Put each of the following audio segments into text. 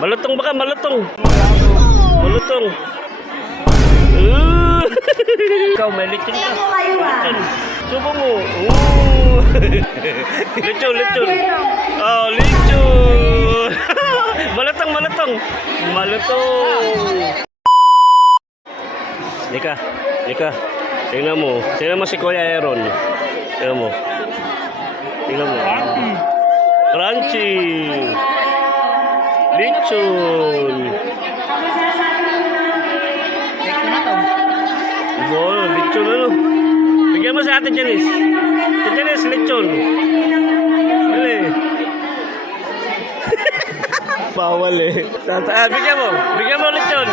Malutong baka, malutong. Malutong. Ikaw, may lechon ka. Lechon. Subo mo. Lechon, lechon. Oh, lechon. Malutong, malutong. Malutong. Lika, lika. Tingnan mo. Tingnan mo si Kuya Aaron. Tingnan mo. Tingnan mo. Crunchy. Lechon. Wow, lechon ano? Bigyan mo sa Ate Janice. Ate Janice, lechon. Dali. Bawal eh. Bigyan mo. Bigyan mo lechon.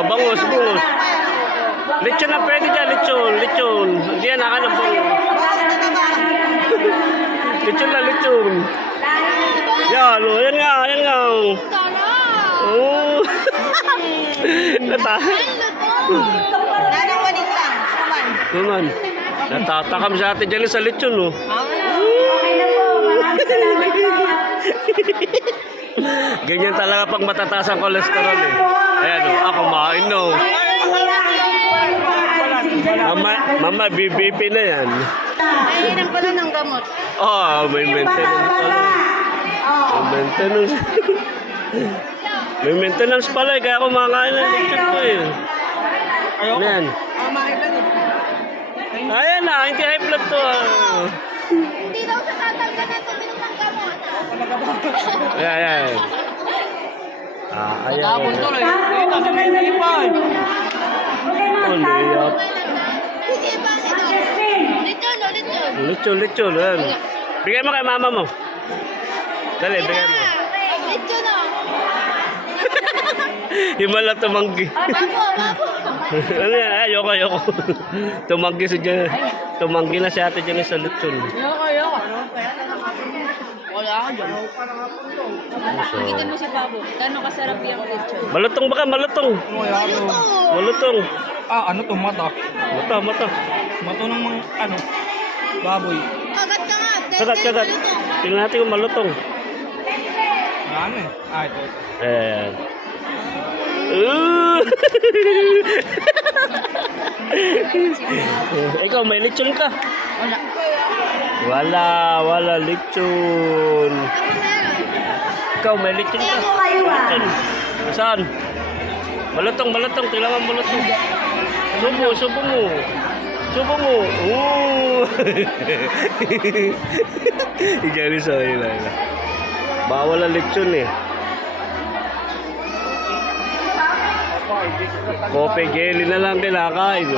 Bangus, bangus. Lechon na pwede dyan, lechon. Lechon. Hindi yan, nakanap po. Lechon na, lechon. Yan, oh, yan nga, yan nga. Oh. Nanangwanin lang. Naman. Natatakam sa Ate Janice sa lechon, oh. Ganyan talaga pag matataas ang kolesterol, eh. Ayan, oh, ako kumain, no. Mama, BBP na yan. Nahihiram ko lang ng gamot. Oh, may maintenance pala. May maintenance. May maintenance pala, eh. Kaya kumakain ng lechon ko, eh. Ayan. Ayan na, hindi high blood to, ah. Hindi daw sa tatal ka na tuminom ng gamot. Ayan, ayan. Ayan. Tapon to lang. Dito sa may nilipay. Oh, layap. Sige ba ito? Lechon, lechon. Lechon, lechon. Ayan. Bigay mo kay mama mo. Dali, bigay mo. Lechon o. Himala tumanggi. Babo, babo. Ano yan? Ayoko, ayoko. Tumanggi si Jan. Tumanggi na si Ate Janice sa lechon. Ayoko. Wala ka dyan. Nakikita mo si Babo. Gano'ng kasarap yung lechon. Malutong baka, malutong. Malutong. Ah, ano to? Mata. Mata, mata. Mata ng mga, ano, baboy. Kagat ka nga. Kagat, kagat. Tingnan natin kung malutong. Ano eh? Ah, ito. Ayan. Ikaw, may lechon ka? Wala. Wala, wala lechon. Ikaw, may lechon ka? Lechon. Saan? Malutong, malutong. Tingnan mo malutong. Subo, subo mo. Subo mo. Igari sa ila. Bawal ang lechon eh. Kope jelly na lang kinakain.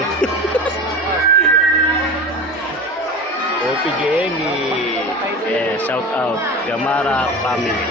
Kope jelly. Shout out. Gamara family.